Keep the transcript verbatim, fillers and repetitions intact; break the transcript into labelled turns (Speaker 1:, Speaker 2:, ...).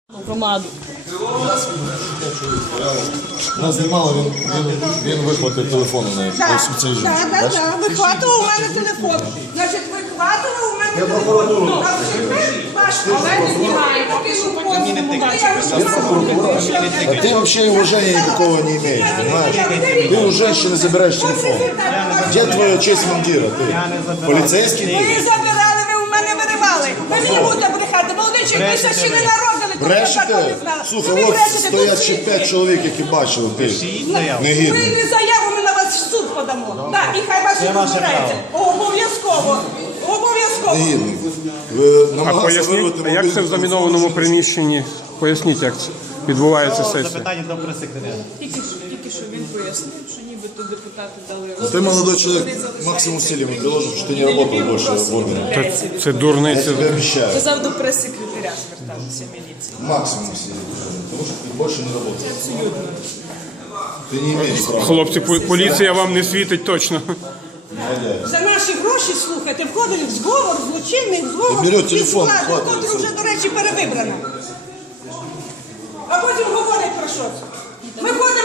Speaker 1: Громаду.
Speaker 2: Нас знімали, він, він, він вихватив телефон у неї. Ось у цей жінці.
Speaker 3: Так, так, так. Вихватував у мене телефон. Значить, вихватував у мене телефон. Ваш але не знімає.
Speaker 2: А ты вообще уважения никакого не имеешь, понимаешь? Ты у женщины забираешь телефон. Где твоя честь мандира? Ты полицейский?
Speaker 3: Ви забирали, ви у мене виривали. Ви мені будете брехати. Молодичі, ви ще ще не народили. то я так
Speaker 2: Брешете?
Speaker 3: не знала.
Speaker 2: Слухай,
Speaker 3: Ви
Speaker 2: от
Speaker 3: брешете,
Speaker 2: стоять
Speaker 3: тут
Speaker 2: ще
Speaker 3: всі-
Speaker 2: п'ять чоловік, які бачили, ти негідний.
Speaker 3: Прийди заяву, ми на вас в суд подамо. Так, і хай ваші розбираються. Обов'язково. Обов'язково.
Speaker 2: Негідний. Ви
Speaker 4: А
Speaker 2: намагалися
Speaker 4: поясніть,
Speaker 2: вирвати
Speaker 4: а як це в
Speaker 2: мобільний
Speaker 4: замінованому
Speaker 2: телефон?
Speaker 4: приміщенні? Поясніть, як це відбувається сесія.
Speaker 5: Запитання до прес-секретаря.
Speaker 1: Тільки що, тільки що він пояснив, що нібито депутати дали
Speaker 2: Ты молодой человек, максимум усилий мы приложим, что ты не работал больше в органе.
Speaker 4: Та це
Speaker 2: Я
Speaker 4: дурниця.
Speaker 2: тебе обещаю.
Speaker 1: Казав до прес-секретаря звертатися міліції.
Speaker 2: Максимум усилий. Потому что ты больше не работаешь. Ты не имеешь права.
Speaker 4: Хлопці, по- поліція вам не світить точно.
Speaker 3: За наші гроші, слухайте, входили в зговор, злочинний зговор.
Speaker 2: Берете
Speaker 3: із
Speaker 2: телефон,
Speaker 3: владою,
Speaker 2: хватає,
Speaker 3: котре вже, до речі, перевибрано. А потім говорять про що. Ми ходимо